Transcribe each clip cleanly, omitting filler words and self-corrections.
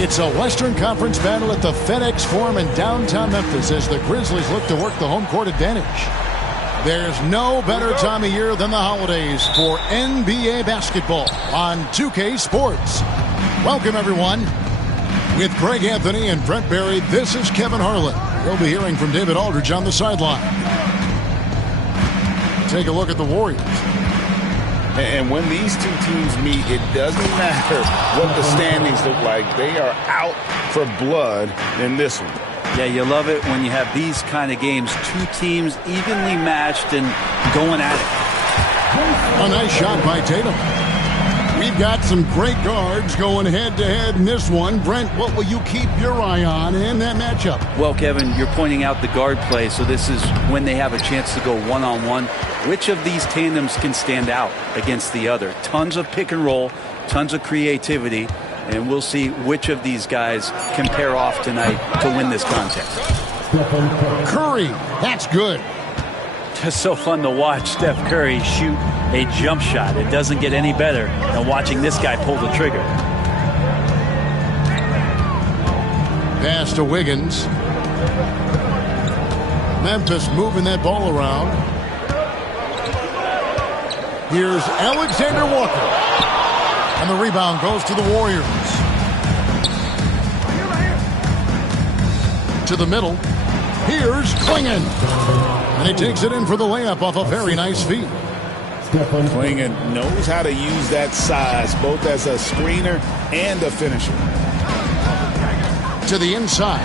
It's a Western Conference battle at the FedEx Forum in downtown Memphis as the Grizzlies look to work the home court advantage. There's no better time of year than the holidays for NBA basketball on 2K Sports. Welcome, everyone. With Greg Anthony and Brent Barry, this is Kevin Harlan. We'll be hearing from David Aldridge on the sideline. Take a look at the Warriors. And when these two teams meet, it doesn't matter what the standings look like. They are out for blood in this one. Yeah, you love it when you have these kind of games. Two teams evenly matched and going at it. A nice shot by Tatum. We've got some great guards going head-to-head in this one. Brent, what will you keep your eye on in that matchup? Well, Kevin, you're pointing out the guard play, so this is when they have a chance to go one-on-one. Which of these tandems can stand out against the other? Tons of pick and roll, tons of creativity, and we'll see which of these guys can pair off tonight to win this contest. Curry, that's good. Just so fun to watch Steph Curry shoot a jump shot. It doesn't get any better than watching this guy pull the trigger. Pass to Wiggins. Memphis moving that ball around. Here's Alexander Walker. And the rebound goes to the Warriors. To the middle. Here's Klingon. And he takes it in for the layup off a very nice feed. Klingon knows how to use that size, both as a screener and a finisher. To the inside.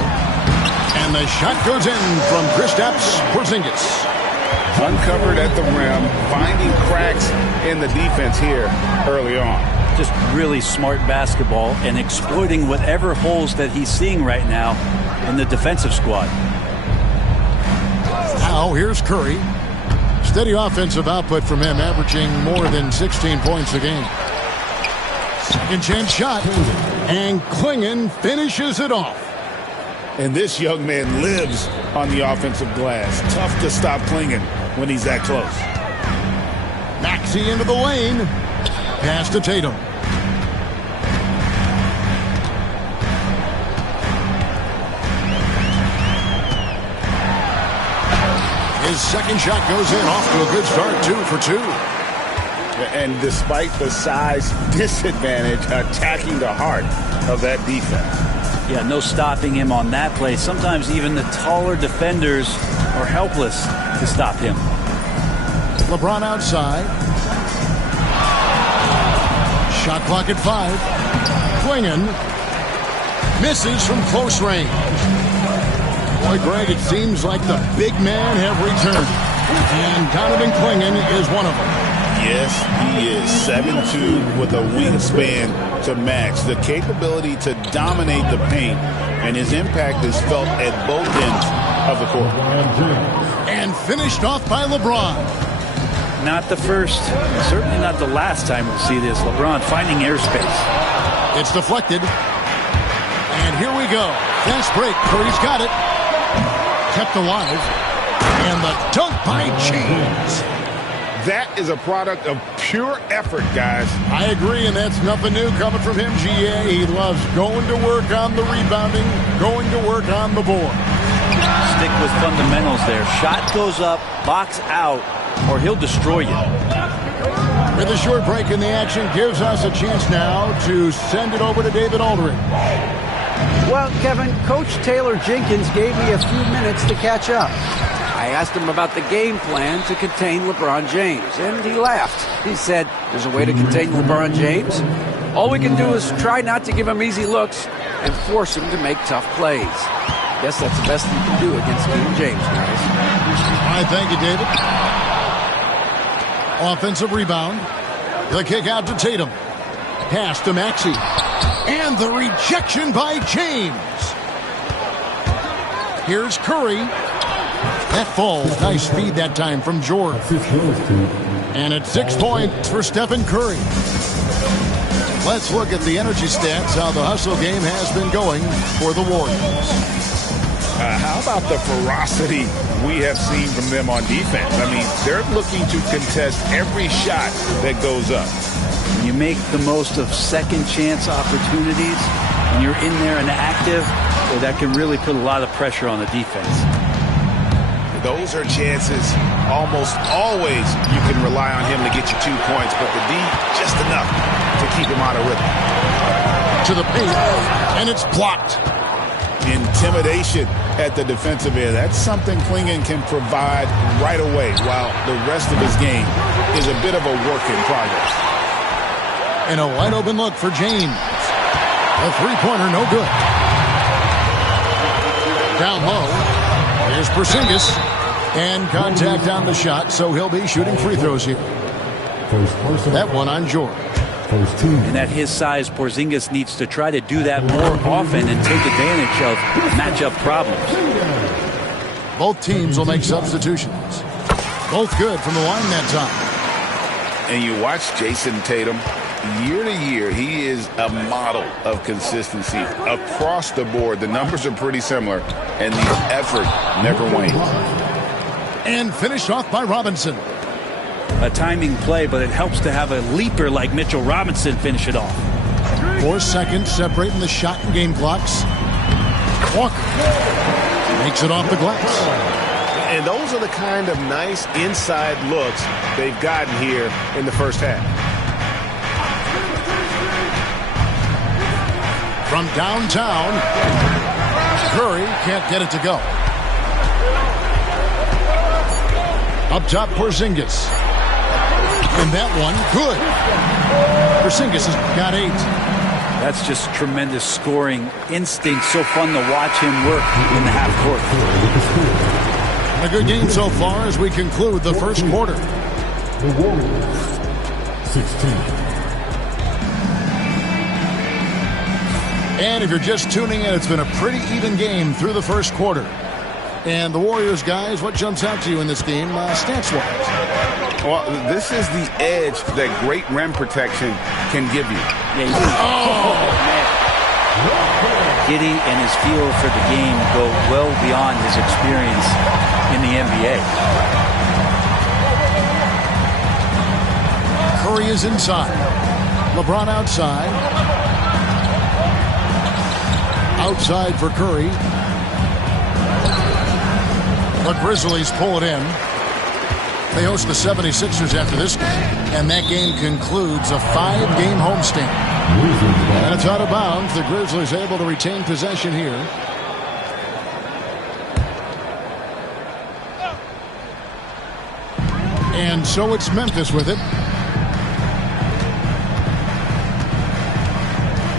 And the shot goes in from Kristaps Porzingis. Uncovered at the rim, finding cracks in the defense here early on. Just really smart basketball and exploiting whatever holes that he's seeing right now in the defensive squad. Now here's Curry. Steady offensive output from him, averaging more than 16 points a game. Second chance shot. And Klingon finishes it off. And this young man lives on the offensive glass. Tough to stop Klingon when he's that close. Maxey into the lane. Pass to Tatum. His second shot goes in, off to a good start, 2 for 2. And despite the size disadvantage, attacking the heart of that defense. Yeah, no stopping him on that play. Sometimes even the taller defenders are helpless to stop him. LeBron outside. Shot clock at 5. Klingon misses from close range. Boy, Greg, it seems like the big men have returned. And Donovan Klingon is one of them. Yes, he is 7'2" with a wingspan to match. The capability to dominate the paint, and his impact is felt at both ends of the court. And finished off by LeBron. Not the first, certainly not the last time we'll see this. LeBron finding airspace. It's deflected. And here we go. Fast break. Curry's got it. Kept alive. And the dunk by James. That is a product of pure effort, guys. I agree, and that's nothing new coming from him, GA. He loves going to work on the rebounding, going to work on the board. Stick with fundamentals there. Shot goes up, box out, or he'll destroy you. With a short break in the action, gives us a chance now to send it over to David Aldridge. Well, Kevin, Coach Taylor Jenkins gave me a few minutes to catch up. I asked him about the game plan to contain LeBron James, and he laughed. He said, there's a way to contain LeBron James. All we can do is try not to give him easy looks and force him to make tough plays. Guess that's the best you can do against King James, guys. All right, thank you, David. Offensive rebound. The kick out to Tatum. Pass to Maxey. And the rejection by James. Here's Curry. That falls. Nice feed that time from George. And it's 6 points for Stephen Curry. Let's look at the energy stats, how the hustle game has been going for the Warriors. How about the ferocity we have seen from them on defense? I mean, they're looking to contest every shot that goes up. You make the most of second chance opportunities. when you're in there and active, well, that can really put a lot of pressure on the defense. Those are chances almost always you can rely on him to get you 2 points, but the D just enough to keep him out of rhythm. To the paint, and it's blocked. Intimidation at the defensive end. That's something Klingon can provide right away, while the rest of his game is a bit of a work in progress. And a wide open look for James. A three-pointer, no good. Down low, here's Porzingis. And contact on the shot, so he'll be shooting free throws here. That one on George. And at his size, Porzingis needs to try to do that more often and take advantage of matchup problems. Both teams will make substitutions. Both good from the line that time. And you watch Jason Tatum. Year to year, he is a model of consistency across the board. The numbers are pretty similar, and the effort never wanes. And finished off by Robinson. A timing play, but it helps to have a leaper like Mitchell Robinson finish it off. 4 seconds separating the shot and game clocks. Walker makes it off the glass. And those are the kind of nice inside looks they've gotten here in the first half. From downtown, Curry can't get it to go. Up top, Porzingis. And that one, good. Porzingis has got 8. That's just tremendous scoring instinct. So fun to watch him work in the half court. A good game so far as we conclude the first quarter. The Warriors, 16. And if you're just tuning in, it's been a pretty even game through the first quarter. And the Warriors, guys, what jumps out to you in this game, stats-wise? Well, this is the edge that great rim protection can give you. Yeah, man. Giddey and his feel for the game go well beyond his experience in the NBA. Curry is inside. LeBron outside. Outside for Curry. The Grizzlies pull it in. They host the 76ers after this game, and that game concludes a 5-game homestand. And it's out of bounds. The Grizzlies able to retain possession here. And so it's Memphis with it.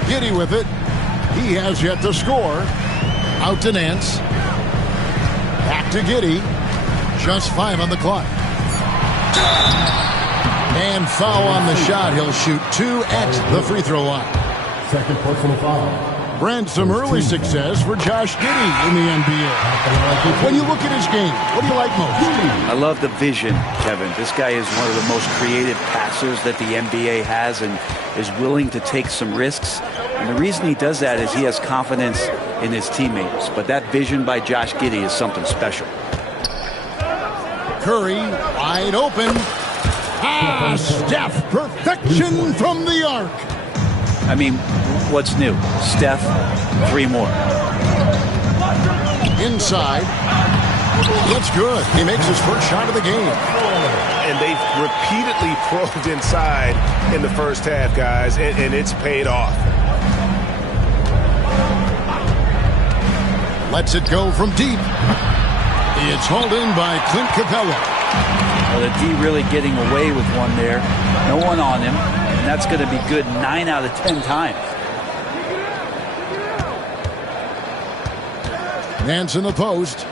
Giddey with it. He has yet to score. Out to Nance. Back to Giddey. Just 5 on the clock. And foul on the shot. He'll shoot 2 at the free throw line. Second personal foul. Brent, some early success for Josh Giddey in the NBA. When you look at his game, what do you like most? I love the vision, Kevin. This guy is one of the most creative passers that the NBA has and is willing to take some risks. And the reason he does that is he has confidence in his teammates. But that vision by Josh Giddey is something special. Curry wide open. Steph, perfection from the arc. I mean, what's new? Steph, 3 more. Inside. It's good. He makes his first shot of the game. And they've repeatedly probed inside in the first half, guys, and it's paid off. Lets it go from deep. It's hauled in by Clint Capella. Well, the D really getting away with one there. No one on him. And that's going to be good 9 out of 10 times. Nance in the post.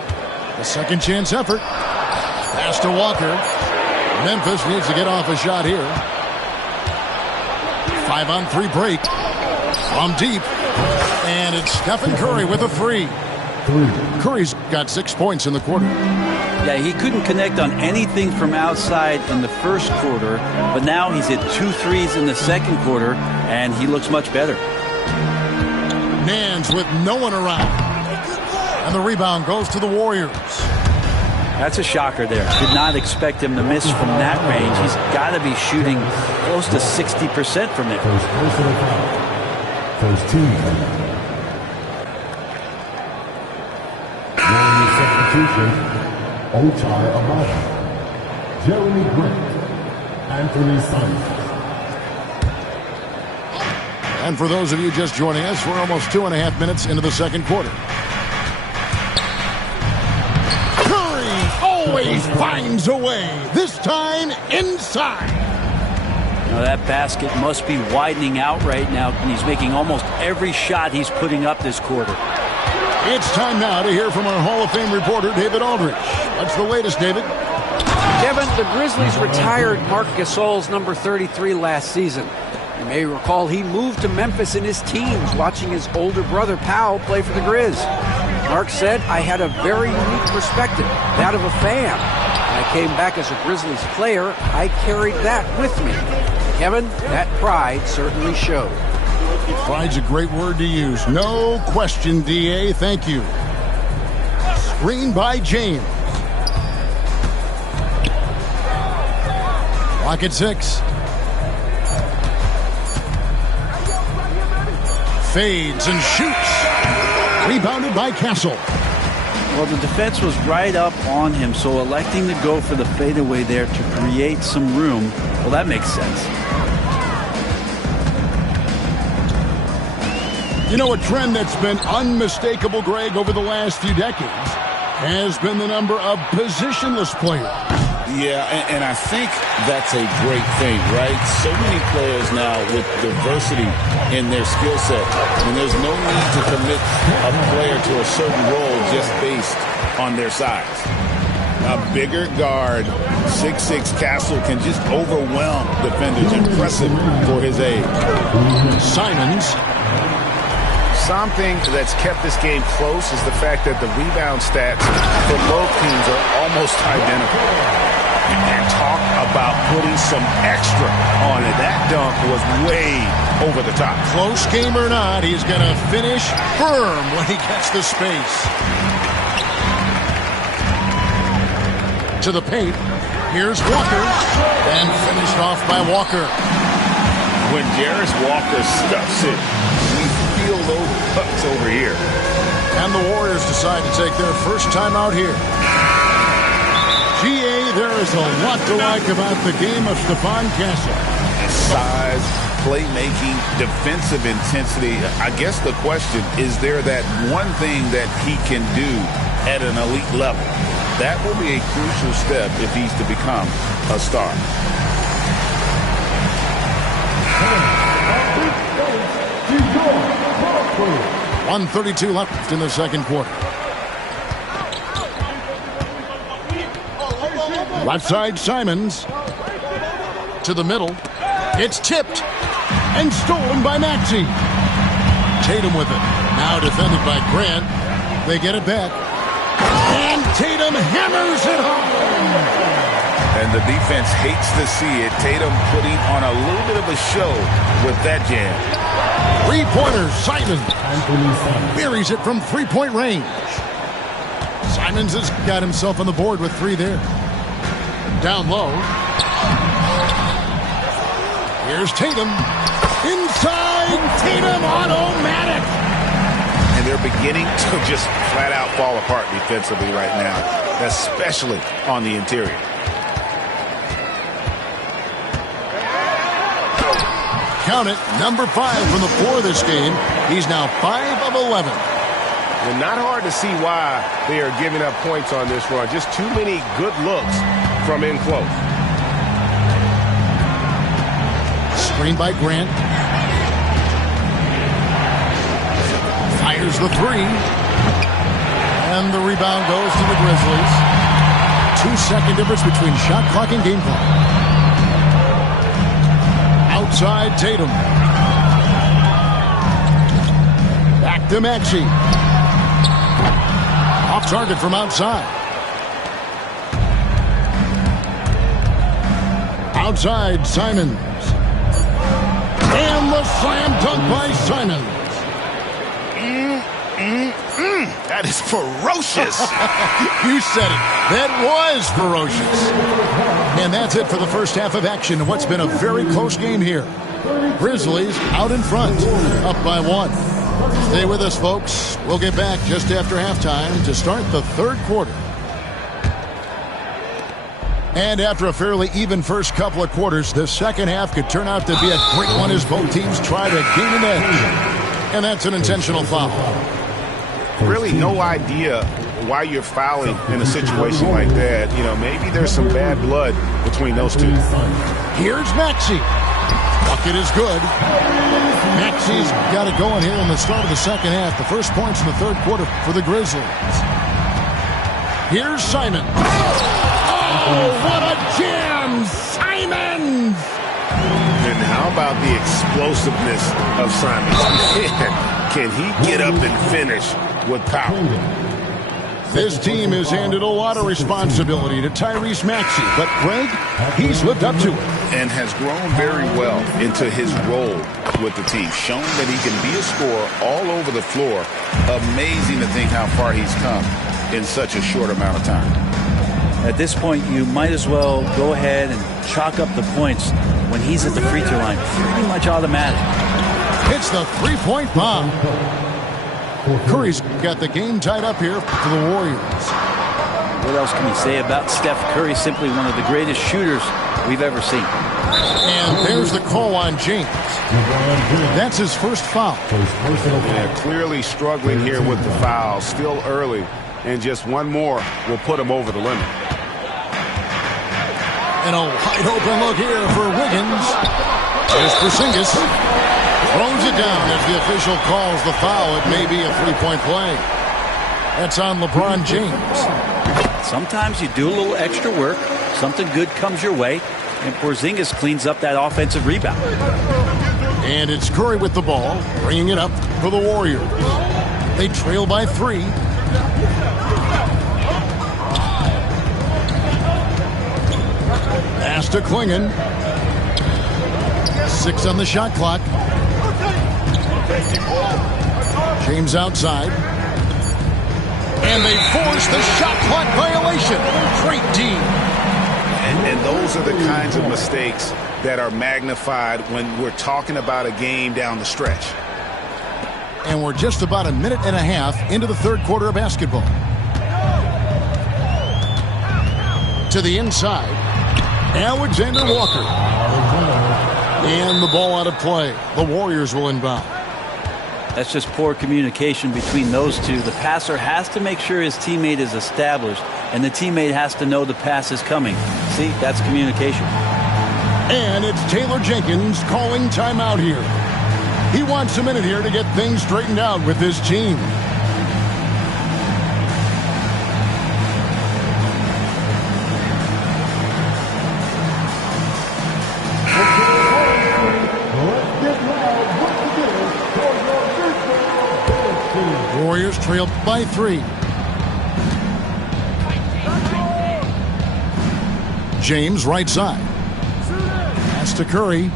A second chance effort. Pass to Walker. Memphis needs to get off a shot here. 5-on-3 break. From deep. And it's Stephen Curry with a free. Curry's got 6 points in the quarter. Yeah, he couldn't connect on anything from outside in the first quarter, but now he's hit 2 threes in the second quarter, and he looks much better. Nance with no one around. And the rebound goes to the Warriors. That's a shocker there. Did not expect him to miss from that range. He's got to be shooting close to 60% from there. First team. Substitution, Ochai Amada, Jeremy Grant, Anthony Simons. And for those of you just joining us, we're almost 2.5 minutes into the second quarter. Curry always finds a way, this time inside. Now that basket must be widening out right now, and he's making almost every shot he's putting up this quarter. It's time now to hear from our Hall of Fame reporter, David Aldridge. What's the latest, David? Kevin, the Grizzlies retired Marc Gasol's number 33 last season. You may recall he moved to Memphis in his teens, watching his older brother Powell play for the Grizz. Mark said, "I had a very unique perspective, that of a fan. When I came back as a Grizzlies player, I carried that with me." Kevin, that pride certainly showed. Pride's a great word to use. No question, D.A. Thank you. Screen by James. Clock at 6. Fades and shoots. Rebounded by Castle. Well, the defense was right up on him, so electing to go for the fadeaway there to create some room, well, that makes sense. You know, a trend that's been unmistakable, Greg, over the last few decades has been the number of positionless players. Yeah, and I think that's a great thing, right? So many players now with diversity in their skill set. And there's no need to commit a player to a certain role just based on their size. A bigger guard, 6'6" Castle, can just overwhelm defenders. Impressive for his age. Simons. Something that's kept this game close is the fact that the rebound stats for both teams are almost identical. And talk about putting some extra on it. That dunk was way over the top. Close game or not, he's going to finish firm when he gets the space. To the paint. Here's Walker. And finished off by Walker. When Jarris Walker stuffs it, we feel those cuts over here. And the Warriors decide to take their first time out here. GA, there is a lot to like about the game of Stephon Castle. Size, playmaking, defensive intensity. I guess the question, is there that one thing that he can do at an elite level? That will be a crucial step if he's to become a star. .132 left in the second quarter. Left side, Simons. To the middle. It's tipped. And stolen by Maxey. Tatum with it. Now defended by Grant. They get it back. And Tatum hammers it home. And the defense hates to see it. Tatum putting on a little bit of a show with that jam. Three-pointer, Simons. Buries it from three-point range. Simons has got himself on the board with 3 there. Down low. Here's Tatum. Inside, Tatum automatic. And they're beginning to just flat out fall apart defensively right now, especially on the interior. Count it, number 5 from the floor this game. He's now 5 of 11. And not hard to see why they are giving up points on this run. Just too many good looks from in close. Screen by Grant. Fires the 3. And the rebound goes to the Grizzlies. 2-second difference between shot clock and game clock. Outside Tatum. Back to Maxey. Off target from outside. Outside Simons. And the slam dunk by Simons. That is ferocious. You said it. That was ferocious. And that's it for the first half of action in what's been a very close game here. Grizzlies out in front, up by 1. Stay with us, folks. We'll get back just after halftime to start the third quarter. And after a fairly even first couple of quarters, the second half could turn out to be a great one as both teams try to gain an edge. And that's an intentional foul. Really no idea why you're fouling in a situation like that. You know, maybe there's some bad blood between those two. Here's Maxey. Bucket is good. Maxey's got it going here in the start of the second half. The first points in the third quarter for the Grizzlies. Here's Simon. Oh, what a jam! Simon! And how about the explosiveness of Simon? Can he get up and finish with power? This team has handed a lot of responsibility to Tyrese Maxey, but Greg, he's lived up to it. And has grown very well into his role with the team. Shown that he can be a scorer all over the floor. Amazing to think how far he's come in such a short amount of time. At this point, you might as well go ahead and chalk up the points when he's at the free throw line. Pretty much automatic. It's the three-point bomb. Curry's got the game tied up here for the Warriors. What else can you say about Steph Curry? Simply one of the greatest shooters we've ever seen. And there's the call on James. That's his first foul. Yeah, clearly struggling here with the foul. Still early. And just one more will put him over the limit. And a wide open look here for Wiggins. There's Porzingis. Throws it down as the official calls the foul. It may be a three-point play. That's on LeBron James. Sometimes you do a little extra work. Something good comes your way. And Porzingis cleans up that offensive rebound. And it's Curry with the ball, bringing it up for the Warriors. They trail by 3. Pass to Klingon. 6 on the shot clock. James outside. And they force the shot clock violation. Great D. And those are the kinds of mistakes that are magnified when we're talking about a game down the stretch. And we're just about a minute and a half into the third quarter of basketball. To the inside. Alexander Walker. And the ball out of play. The Warriors will inbound. That's just poor communication between those two. The passer has to make sure his teammate is established, and the teammate has to know the pass is coming. See, that's communication. And it's Taylor Jenkins calling timeout here. He wants a minute here to get things straightened out with his team. Warriors trail by 3. James right side. Pass to Curry.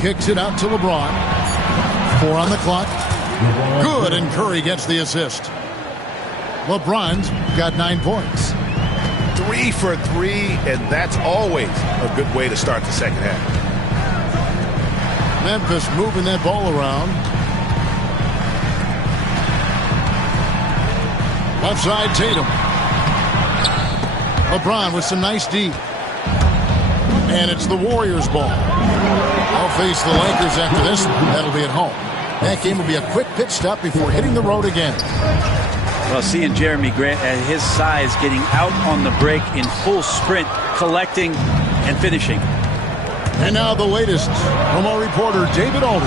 Kicks it out to LeBron. 4 on the clock. Good, and Curry gets the assist. LeBron's got 9 points. 3 for 3, and that's always a good way to start the second half. Memphis moving that ball around. Left side, Tatum. LeBron with some nice D. And it's the Warriors' ball. I'll face the Lakers after this. That'll be at home. That game will be a quick pit stop before hitting the road again. Well, seeing Jeremy Grant at his size getting out on the break in full sprint, collecting and finishing. And now the latest from our reporter, David Alder.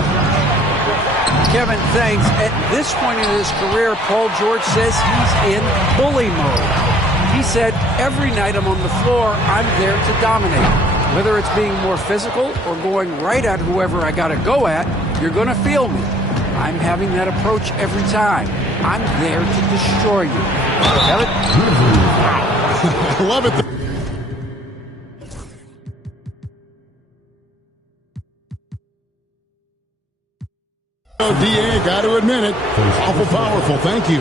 Kevin, thanks. At this point in his career, Paul George says he's in bully mode. He said, every night I'm on the floor, I'm there to dominate. Whether it's being more physical or going right at whoever I got to go at, you're going to feel me. I'm having that approach every time. I'm there to destroy you. Kevin? I love it. DA, got to admit it. Awful powerful. Thank you.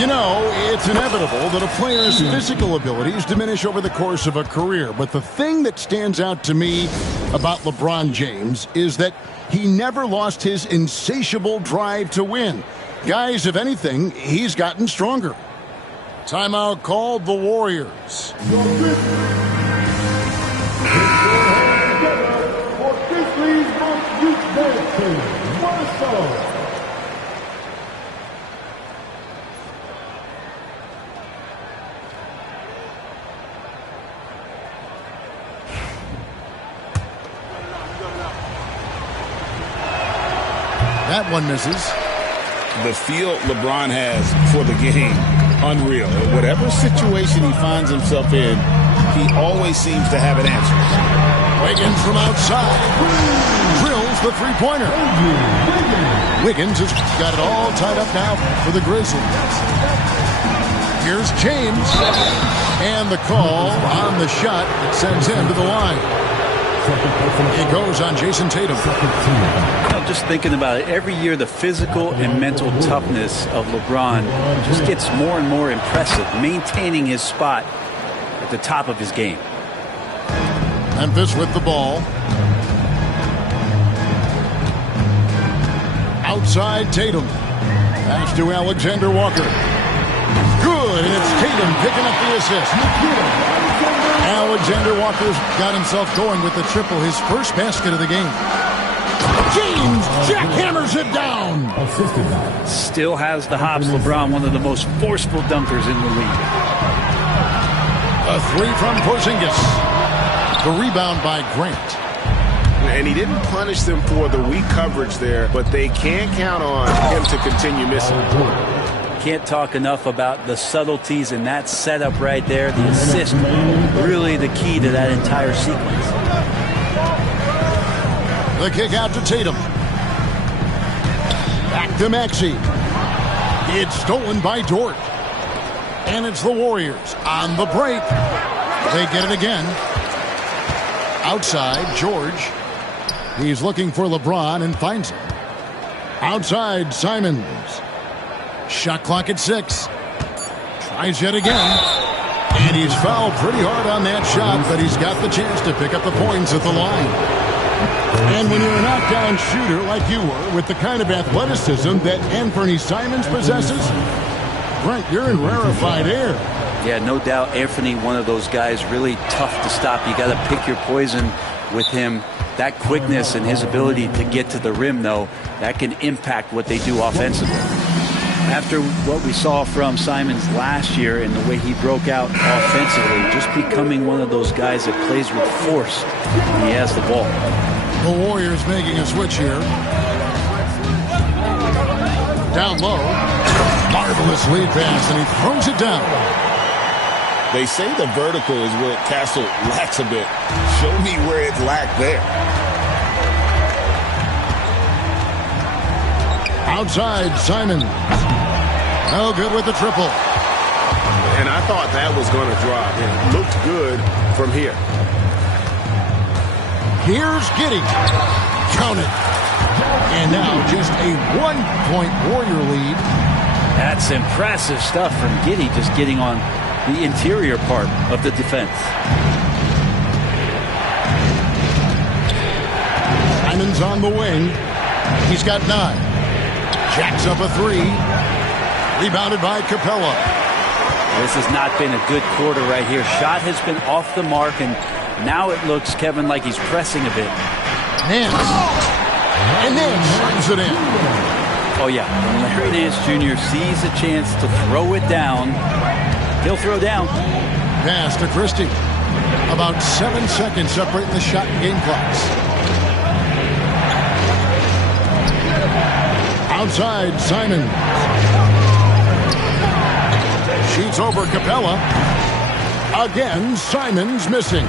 You know, it's inevitable that a player's physical abilities diminish over the course of a career. But the thing that stands out to me about LeBron James is that he never lost his insatiable drive to win. Guys, if anything, he's gotten stronger. Timeout called the Warriors. That one misses. The feel LeBron has for the game, unreal. Whatever situation he finds himself in, he always seems to have an answer. Wiggins from outside drills the three-pointer. Wiggins has got it all tied up now for the Grizzlies. Here's James, and the call on the shot that sends him to the line. He goes on Jason Tatum. I'm just thinking about it. Every year, the physical and mental toughness of LeBron just gets more and more impressive, maintaining his spot at the top of his game. Memphis with the ball. Outside Tatum. Pass to Alexander Walker. Good, and it's Tatum picking up the assist. Alexander Walker's got himself going with the triple, his first basket of the game. James jackhammers it down. Still has the hops. LeBron, one of the most forceful dunkers in the league. A three from Porzingis. The rebound by Grant. And he didn't punish them for the weak coverage there, but they can't count on him to continue missing. Can't talk enough about the subtleties in that setup right there. The assist, really the key to that entire sequence. The kick out to Tatum. Back to Maxey. It's stolen by Dort. And it's the Warriors on the break. They get it again. Outside, George. He's looking for LeBron and finds him. Outside, Simons. Shot clock at 6. Tries yet again. And he's fouled pretty hard on that shot, but he's got the chance to pick up the points at the line. And when you're a knockdown shooter like you were, with the kind of athleticism that Anthony Simons possesses, Brent, you're in rarefied air. Yeah, no doubt Anthony, one of those guys really tough to stop. You got to pick your poison with him. That quickness and his ability to get to the rim, though, that can impact what they do offensively. After what we saw from Simons last year and the way he broke out offensively, just becoming one of those guys that plays with force when he has the ball. The Warriors making a switch here. Down low. Marvelous lead pass, and he throws it down. They say the vertical is where Castle lacks a bit. Show me where it lacked there. Outside, Simons. No good with the triple. And I thought that was going to drop. It looked good from here. Here's Giddey. Count it. And now just a 1-point Warrior lead. That's impressive stuff from Giddey, just getting on the interior part of the defense. Simons on the wing. He's got 9. Jacks up a 3. Rebounded by Capella. This has not been a good quarter right here. Shot has been off the mark, and now it looks, Kevin, like he's pressing a bit. Nance. And Nance slams it in. Oh, yeah. When Larry Nance Jr. sees a chance to throw it down, he'll throw down. Pass to Christie. About 7 seconds separating the shot and game clocks. Outside, Simon. Shoots over Capella. Again, Simons missing.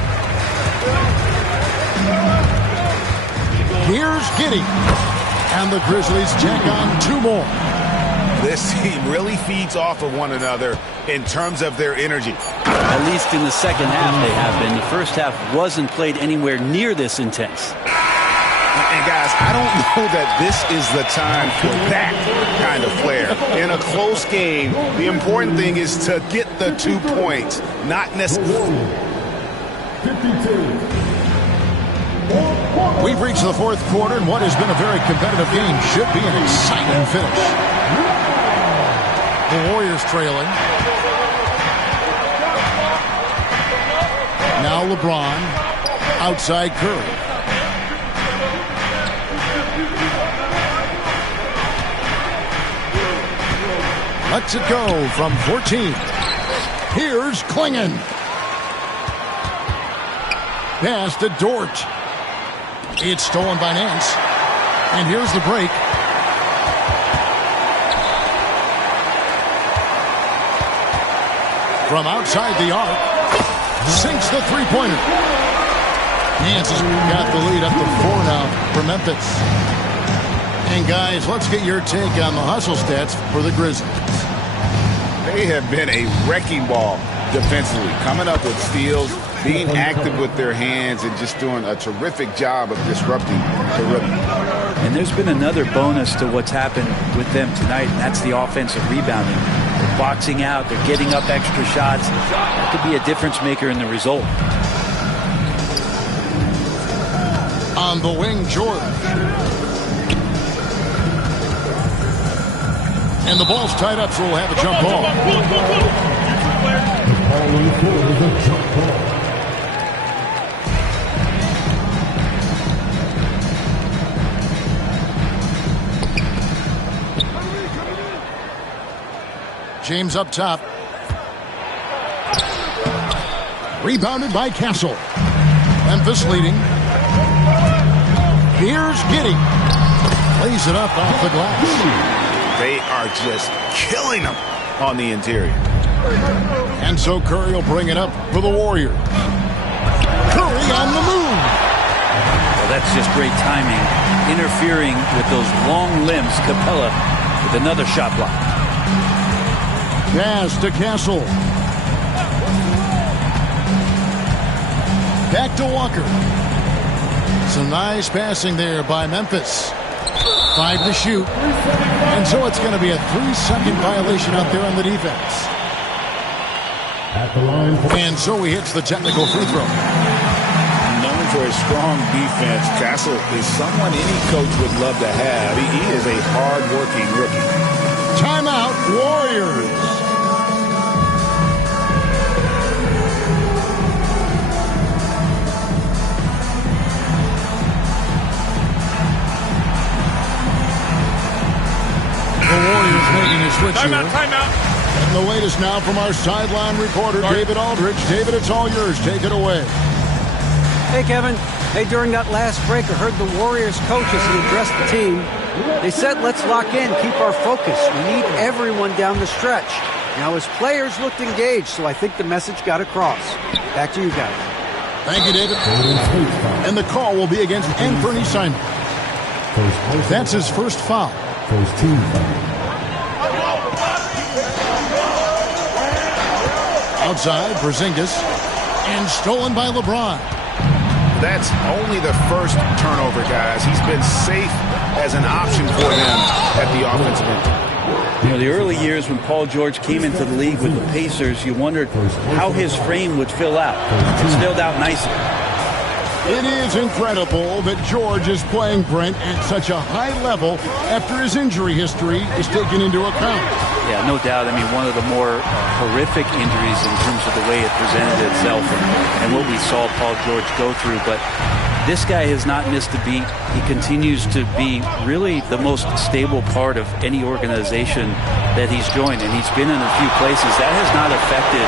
Here's Giddey. And the Grizzlies tack on 2 more. This team really feeds off of one another in terms of their energy. At least in the second half they have been. The first half wasn't played anywhere near this intense. And guys, I don't know that this is the time for that kind of flair. In a close game, the important thing is to get the 2 points, not necessarily. 52. We've reached the fourth quarter, and what has been a very competitive game should be an exciting finish. The Warriors trailing. Now LeBron, outside Curry. Lets it go from 14. Here's Klingon. Pass to Dort. It's stolen by Nance. And here's the break. From outside the arc. Sinks the three-pointer. Nance has got the lead up to 4 now for Memphis. And guys, let's get your take on the hustle stats for the Grizzlies. They have been a wrecking ball defensively, coming up with steals, being active with their hands, and just doing a terrific job of disrupting the rhythm. And there's been another bonus to what's happened with them tonight, and that's the offensive rebounding. They're boxing out, they're getting up extra shots. That could be a difference maker in the result. On the wing, George. And the ball's tied up, so we'll have a jump ball. The ball on the floor is a jump ball. James up top. Rebounded by Castle. Memphis leading. Here's Giddey. Lays it up off the glass. They are just killing them on the interior. And so Curry will bring it up for the Warriors. Curry on the move. Well, that's just great timing. Interfering with those long limbs. Capella with another shot block. Pass to Castle. Back to Walker. Some nice passing there by Memphis. 5 to shoot. And so it's going to be a 3-second violation out there on the defense. At the line. And so he hits the technical free throw. Known for his strong defense, Castle is someone any coach would love to have. He is a hard-working rookie. Timeout, Warriors. The Warriors making a switch here. Timeout. And the latest now from our sideline reporter, David Aldridge. David, it's all yours. Take it away. Hey, Kevin. Hey, during that last break, I heard the Warriors coach as he addressed the team. They said, let's lock in, keep our focus. We need everyone down the stretch. Now, his players looked engaged, so I think the message got across. Back to you guys. Thank you, David. And the call will be against Anthony Simon. That's his first foul. First team foul. Outside, Porzingis. And stolen by LeBron. That's only the first turnover, guys. He's been safe as an option for them at the offensive end. You know, the early years when Paul George came into the league with the Pacers, you wondered how his frame would fill out. It's filled out nicely. It is incredible that George is playing, Brent, at such a high level after his injury history is taken into account. Yeah, no doubt. I mean, one of the more horrific injuries in terms of the way it presented itself and what we saw Paul George go through. But this guy has not missed a beat. He continues to be really the most stable part of any organization that he's joined. And he's been in a few places. That has not affected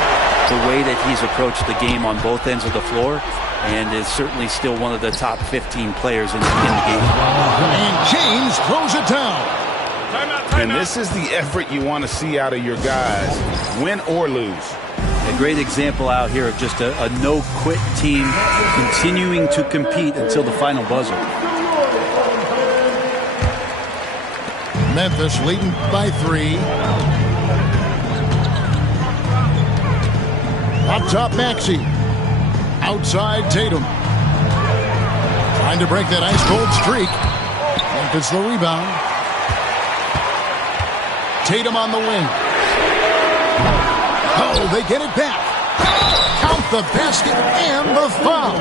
the way that he's approached the game on both ends of the floor, and is certainly still one of the top 15 players in the game. And James throws it down. And this is the effort you want to see out of your guys, win or lose. A great example out here of just a no-quit team continuing to compete until the final buzzer. Memphis leading by 3. Up top, Maxey. Outside, Tatum. Trying to break that ice-cold streak. Memphis the rebound. Tatum on the wing. Oh, they get it back. Count the basket and the foul.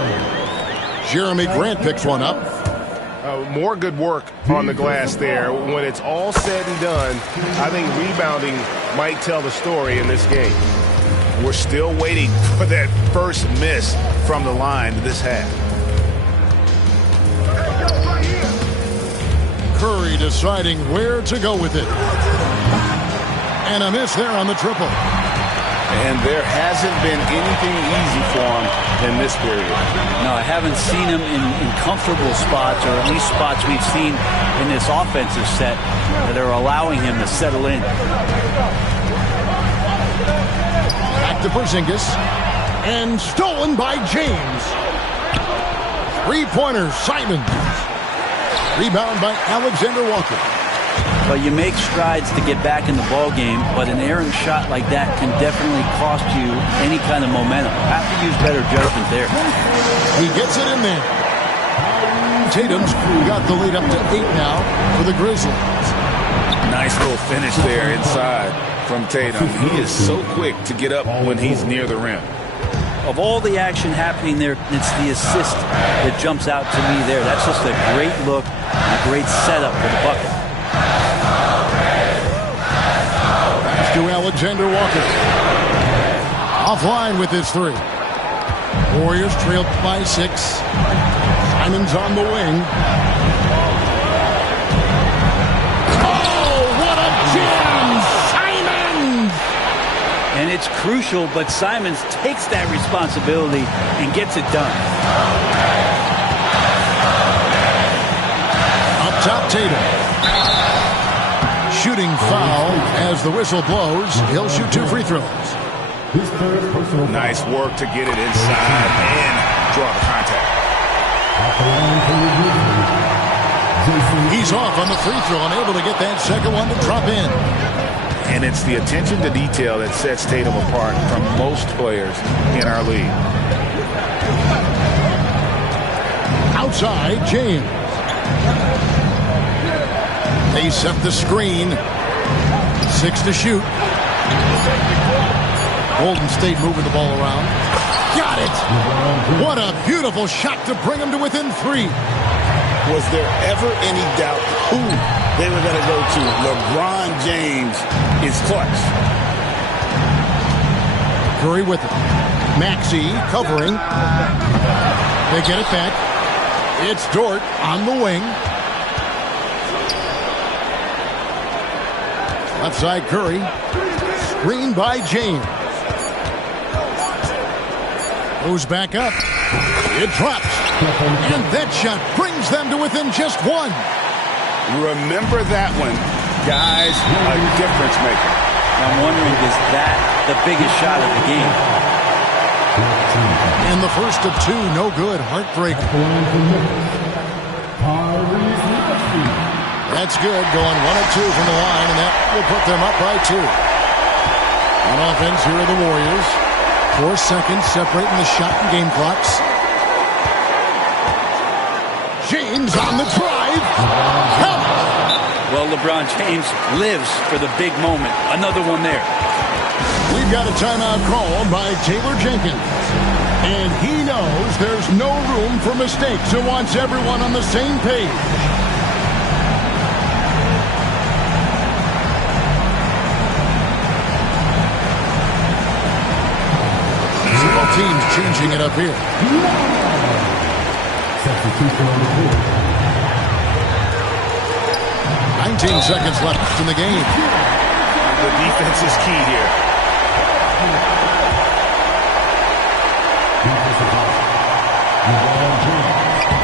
Jeremy Grant picks one up. More good work on the glass there. When it's all said and done, I think rebounding might tell the story in this game. We're still waiting for that first miss from the line this half. Curry deciding where to go with it. And a miss there on the triple. And there hasn't been anything easy for him in this period. No, I haven't seen him in comfortable spots, or at least spots we've seen in this offensive set that are allowing him to settle in. Back to Porzingis. And stolen by James. Three-pointer, Simon. Rebound by Alexander Walker. Well, you make strides to get back in the ball game, but an errant shot like that can definitely cost you any kind of momentum. Have to use better judgment there. He gets it in there. Tatum's got the lead up to 8 now for the Grizzlies. Nice little finish there inside from Tatum. He is so quick to get up when he's near the rim. Of all the action happening there, it's the assist that jumps out to me there. That's just a great look, a great setup for the bucket. Pass to Alexander Walker. Offline with his three. Warriors trailed by 6. Simon's on the wing. Oh, what a jam! Simons! And it's crucial, but Simons takes that responsibility and gets it done. Up top, Tatum. Shooting foul as the whistle blows. He'll shoot 2 free throws. Nice work to get it inside and draw the contact. He's off on the free throw, unable to get that second one to drop in. And it's the attention to detail that sets Tatum apart from most players in our league. Outside, James. They set the screen. 6 to shoot. Golden State moving the ball around. Got it! What a beautiful shot to bring them to within 3. Was there ever any doubt who they were going to go to? LeBron James is clutch. Curry with it. Maxey covering. They get it back. It's Dort on the wing. Left side Curry. Screen by James. Goes back up. It drops. And that shot brings them to within just 1. Remember that one. Guys, a difference maker. I'm wondering, is that the biggest shot of the game? And the first of 2, no good. Heartbreak. That's good. Going 1 of 2 from the line, and that will put them up by 2. On offense, here are the Warriors. 4 seconds separating the shot and game clocks. James on the drive. Help! Well, LeBron James lives for the big moment. Another one there. We've got a timeout called by Taylor Jenkins. And he knows there's no room for mistakes and wants everyone on the same page. Both teams changing it up here. Substitution on the field. 19 seconds left in the game. The defense is key here.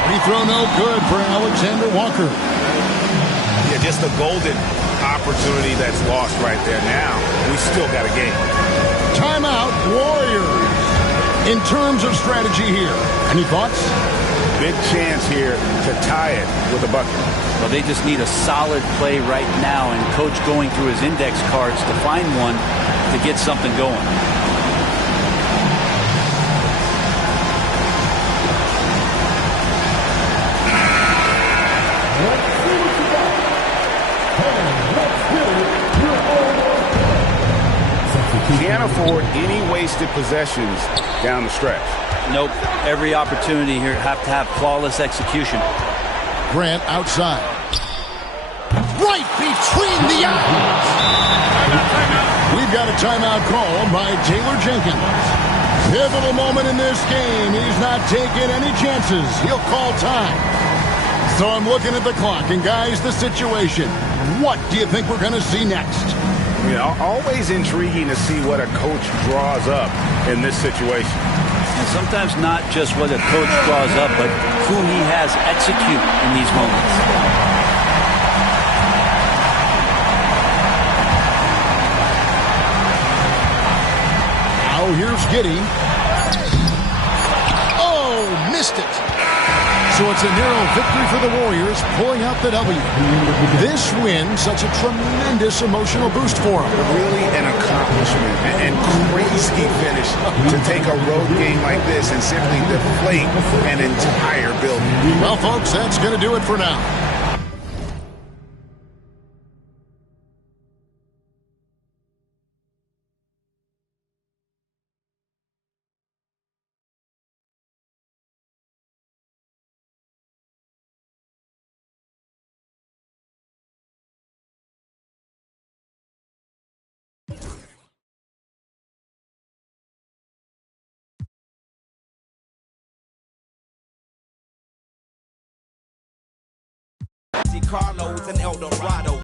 Free throw no good for Alexander Walker. Yeah, just the golden opportunity that's lost right there. Now, we still got a game. Timeout, Warriors. In terms of strategy here, any thoughts? Big chance here to tie it with a bucket. Well, they just need a solid play right now, and Coach going through his index cards to find one to get something going. Can't afford any wasted possessions down the stretch. Nope. Every opportunity here have to have flawless execution. Grant outside. Right between the eyes. We've got a timeout called by Taylor Jenkins. Pivotal moment in this game. He's not taking any chances. He'll call time. So I'm looking at the clock, and guys, the situation. What do you think we're going to see next? You know, always intriguing to see what a coach draws up in this situation. And sometimes not just what a coach draws up, but who he has execute in these moments. Now here's Giddey. Oh, missed it. So it's a narrow victory for the Warriors, pulling out the W. This win, such a tremendous emotional boost for them. Really an accomplishment and crazy finish to take a road game like this and simply deflate an entire building. Well, folks, that's going to do it for now. Carlos and El Dorado.